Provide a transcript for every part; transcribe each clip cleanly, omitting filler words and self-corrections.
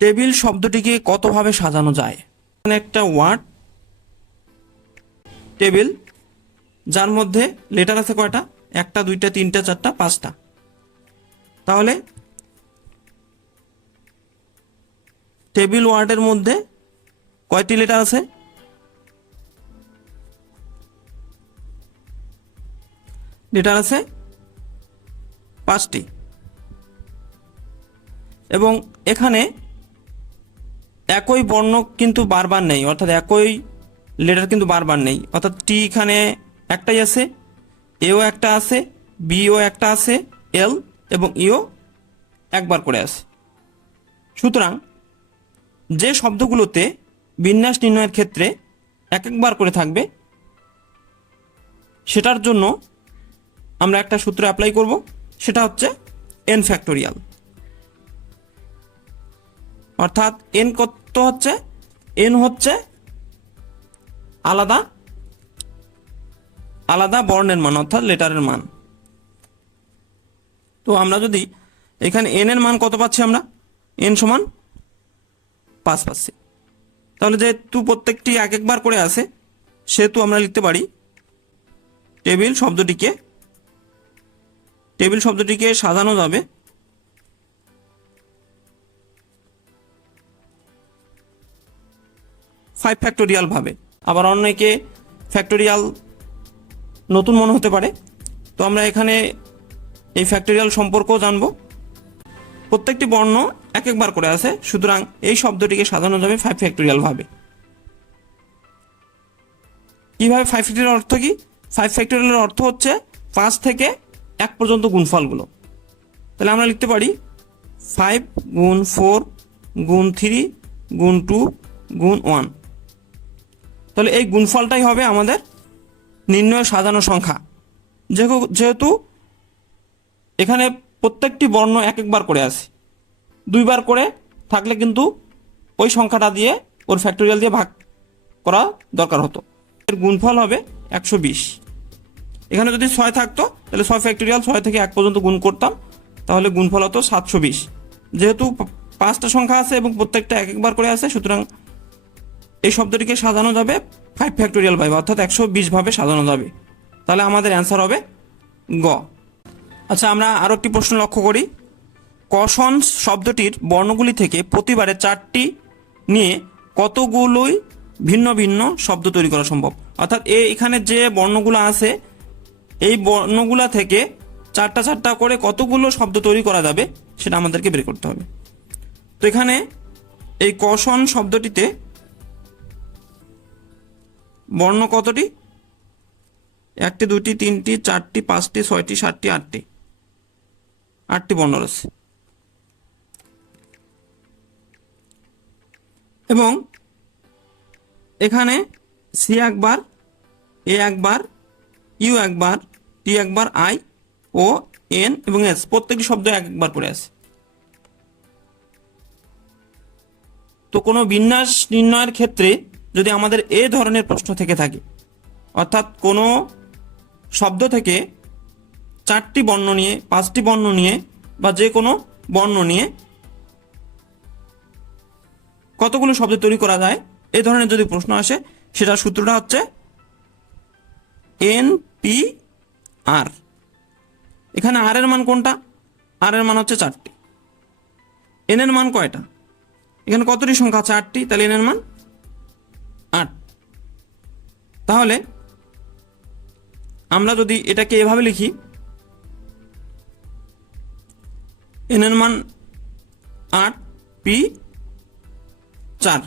Table শব্দটিকে কতভাবে সাজানো যায়? এখানে একটা ওয়ার্ড টেবিল, যার মধ্যে লেটার আছে কয়টা? একটা, দুইটা, তিনটা, চারটা, পাঁচটা। তাহলে টেবিল ওয়ার্ডের মধ্যে কয়টি লেটার আছে? লেটার আছে পাঁচটি। এবং এখানে একই বর্ণ কিন্তু বারবার নেই, অর্থাৎ একই লেটার কিন্তু বারবার নেই। অর্থাৎ টি এখানে একটাই আছে, এও একটা আছে, বিও একটা আছে, এল এবং ইও একবার করে আছে। সুতরাং যে শব্দগুলোতে বিন্যাস নির্ণয়ের ক্ষেত্রে এক একবার করে থাকবে, সেটার জন্য আমরা একটা সূত্র অ্যাপ্লাই করব, সেটা হচ্ছে এন ফ্যাক্টোরিয়াল। অর্থাৎ এন কত হচ্ছে? এন হচ্ছে আলাদা আলাদা বর্ণের মান, অর্থাৎ লেটারের মান। তো আমরা যদি এখানে এন এর মান কত পাচ্ছি? আমরা এন সমান 5 পাচ্ছি। তাহলে যেহেতু প্রত্যেকটি এক একবার করে আছে, সেহেতু আমরা লিখতে পারি টেবিল শব্দটিকে সাজানো যাবে 5 ফ্যাক্টোরিয়াল ভাবে। আবার অনেকে ফ্যাক্টোরিয়াল নতুন মনে হতে পারে, তো আমরা এখানে এই ফ্যাক্টোরিয়াল সম্পর্কেও জানব। প্রত্যেকটি বর্ণ এক একবার করে আছে, সুতরাং এই শব্দটিকে সাজানো যাবে 5 ফ্যাক্টোরিয়াল ভাবে। কিভাবে 5 ফ্যাক্টোরিয়াল অর্থ কি? 5 ফ্যাক্টোরিয়ালের অর্থ হচ্ছে 5 থেকে 1 পর্যন্ত গুণফলগুলো। তাহলে আমরা লিখতে পারি 5 গুণ 4 গুণ 3 গুণ 2 গুণ 1। তাহলে এই গুণফলটাই হবে আমাদের নির্ণয় সাজানো সংখ্যা। যেহেতু এখানে প্রত্যেকটি বর্ণ এক একবার করে আছে, দুইবার করে থাকলে কিন্তু ওই সংখ্যাটা দিয়ে ওর ফ্যাক্টোরিয়াল দিয়ে ভাগ করা দরকার হতো। এর গুণফল হবে 120। এখানে যদি 6 থাকতো তাহলে 6 ফ্যাক্টোরিয়াল 6 থেকে 1 পর্যন্ত গুণ করতাম, তাহলে গুণফল হতো 720। যেহেতু 5টা সংখ্যা আছে এবং প্রত্যেকটা এক একবার করে আছে, সুতরাং এই শব্দটিকে সাজানো যাবে 5 ফ্যাক্টোরিয়াল ভাবে, অর্থাৎ 120 ভাবে সাজানো যাবে। তাহলে আমাদের অ্যান্সার হবে গ। আচ্ছা, আমরা আরও একটি প্রশ্ন লক্ষ্য করি। কষণ শব্দটির বর্ণগুলি থেকে প্রতিবারে 4টি নিয়ে কতগুলোই ভিন্ন ভিন্ন শব্দ তৈরি করা সম্ভব? অর্থাৎ এখানে যে বর্ণগুলো আছে, এই বর্ণগুলা থেকে 4টা করে কতগুলো শব্দ তৈরি করা যাবে সেটা আমাদেরকে বের করতে হবে। তো এখানে এই কষণ শব্দটিতে বর্ণ কতটি? 1টি, 2টি, 3টি, 4টি, 5টি, 6টি, 7টি, 8টি। 8টি বর্ণ আছে। এবং এখানে সি একবার, এ একবার, ইউ একবার, টি একবার, আই ও এন এবং এস প্রত্যেকটি শব্দ একবার করে আছে। তো কোনো বিন্যাস নির্ণয়ের ক্ষেত্রে যদি আমাদের এ ধরনের প্রশ্ন থেকে থাকে, অর্থাৎ কোনো শব্দ থেকে 4টি বর্ণ নিয়ে, 5টি বর্ণ নিয়ে বা যে কোনো বর্ণ নিয়ে কতগুলো শব্দ তৈরি করা যায়, এই ধরনের যদি প্রশ্ন আসে, সেটার সূত্রটা হচ্ছে এন পি আর। এখানে আর এর মান কোনটা? আর এর মান হচ্ছে 4টি। এন এর মান কয়টা? এখানে কতটি সংখ্যা? 8টি, তাহলে এন এর মান 8। তাহলে আমরা যদি এটাকে এভাবে লিখি, এন এর মান 8 পি 4,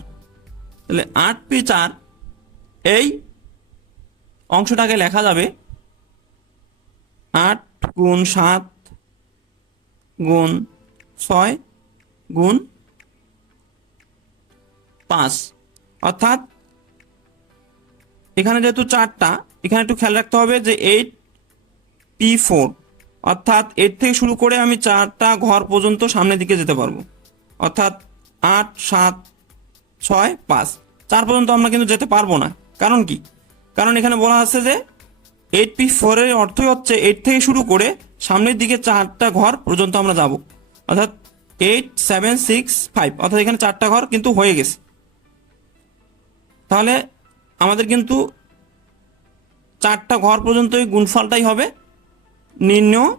তাহলে 8 পি 4 এই অংশটাকে লেখা যাবে 8 গুণ 7 গুণ 6 গুণ 5। অর্থাৎ এখানে যেহেতু 4টা, এখানে একটু খেয়াল রাখতে হবে যে 8 P4, অর্থাৎ 8 থেকে শুরু করে আমি 4টা ঘর পর্যন্ত সামনের দিকে যেতে পারবো। অর্থাৎ 8 7 6 5 4 পর্যন্ত আমরা কিন্তু যেতে পারবো না। কারণ কি? কারণ এখানে বলা আছে যে 8P4 এর অর্থই হচ্ছে 8 থেকে শুরু করে সামনের দিকে 4টা ঘর পর্যন্ত আমরা যাব। অর্থাৎ 8 7 6 5, অর্থাৎ এখানে 4টা ঘর কিন্তু হয়ে গেছে। তাহলে আমাদের কিন্তু 4টা ঘর পর্যন্তই গুণফলটাই হবে নির্ণেয়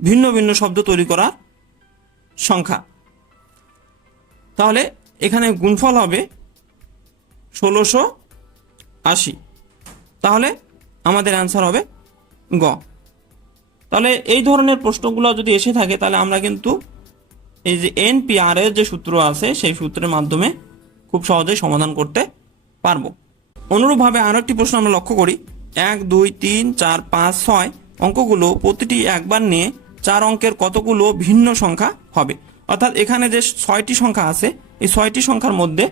ভিন্ন ভিন্ন শব্দ তৈরি করার সংখ্যা। তাহলে এখানে গুণফল হবে 1680। তাহলে আমাদের অ্যান্সার হবে গ। তাহলে এই ধরনের প্রশ্নগুলো যদি এসে থাকে তাহলে আমরা কিন্তু এই যে NPR এর যে সূত্র আছে সেই সূত্রের মাধ্যমে খুব সহজেই সমাধান করতে পারবো। অনুরূপভাবে আরো একটি প্রশ্ন আমরা লক্ষ্য করি, 1 2 3 4 5 6 অঙ্কগুলো প্রতিটি একবার নিয়ে 4 অঙ্কের কতগুলো ভিন্ন সংখ্যা হবে। অর্থাৎ এখানে যে 6টি সংখ্যা আছে এই 6টি সংখ্যার মধ্যে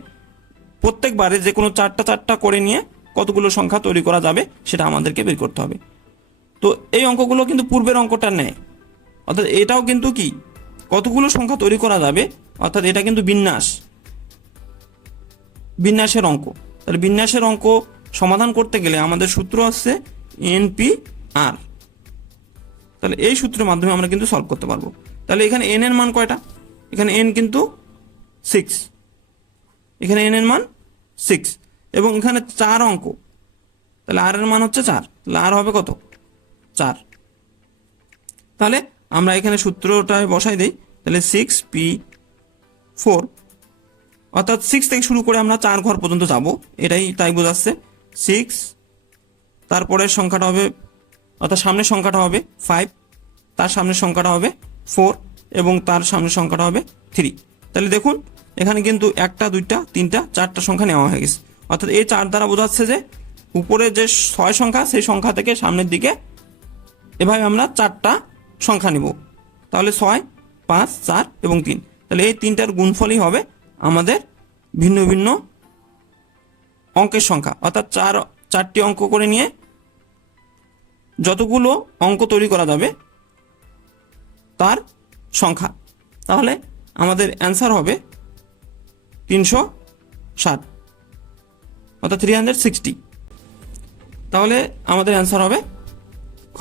প্রত্যেকবারে যে কোনো 4টা করে নিয়ে কতগুলো সংখ্যা তৈরি করা যাবে সেটা আমাদেরকে বের করতে হবে। তো এই অঙ্কগুলো কিন্তু পূর্বের অঙ্কটার ন্যায়, অর্থাৎ এটাও কিন্তু কি কতগুলো সংখ্যা তৈরি করা যাবে, অর্থাৎ এটা কিন্তু বিন্যাসের অঙ্ক। তাহলে বিন্যাসের অঙ্ক সমাধান করতে গেলে আমাদের সূত্র আছে NPR। তাহলে এই সূত্রের মাধ্যমে আমরা কিন্তু সলভ করতে পারবো। তাহলে এখানে n এর মান কয়টা, এখানে n কিন্তু 6, এখানে n এর মান 6 এবং এখানে 4 অঙ্ক, তাহলে r এর মান হচ্ছে 4, তাহলে r হবে কত 4। তাহলে আমরা এখানে সূত্রটায় বসাই দেই, তাহলে 6p4, অর্থাৎ 6 থেকে শুরু করে আমরা 4 ঘর পর্যন্ত যাব, এটাই তাই বোঝাচ্ছে। 6, তারপরের সংখ্যাটা হবে অর্থাৎ সামনের সংখ্যাটা হবে 5, তার সামনের সংখ্যাটা হবে 4 এবং তার সামনের সংখ্যাটা হবে 3। তাহলে দেখুন এখানে কিন্তু 1টা 2টা 3টা 4টা সংখ্যা নেওয়া হয়ে গেছে, অর্থাৎ এই 4 দ্বারা বোঝাচ্ছে যে উপরে যে 6 সংখ্যা সেই সংখ্যা থেকে সামনের দিকে এভাবে আমরা 4টা সংখ্যা নিব। তাহলে 6 5 4 এবং 3, তাহলে এই 3টার গুণফলই হবে আমাদের ভিন্ন ভিন্ন অঙ্কের সংখ্যা, অর্থাৎ 4টি অঙ্ক করে নিয়ে যতগুলো অঙ্ক তৈরি করা যাবে তার সংখ্যা। তাহলে আমাদের অ্যান্সার হবে 360, অর্থাৎ 360। তাহলে আমাদের অ্যান্সার হবে খ।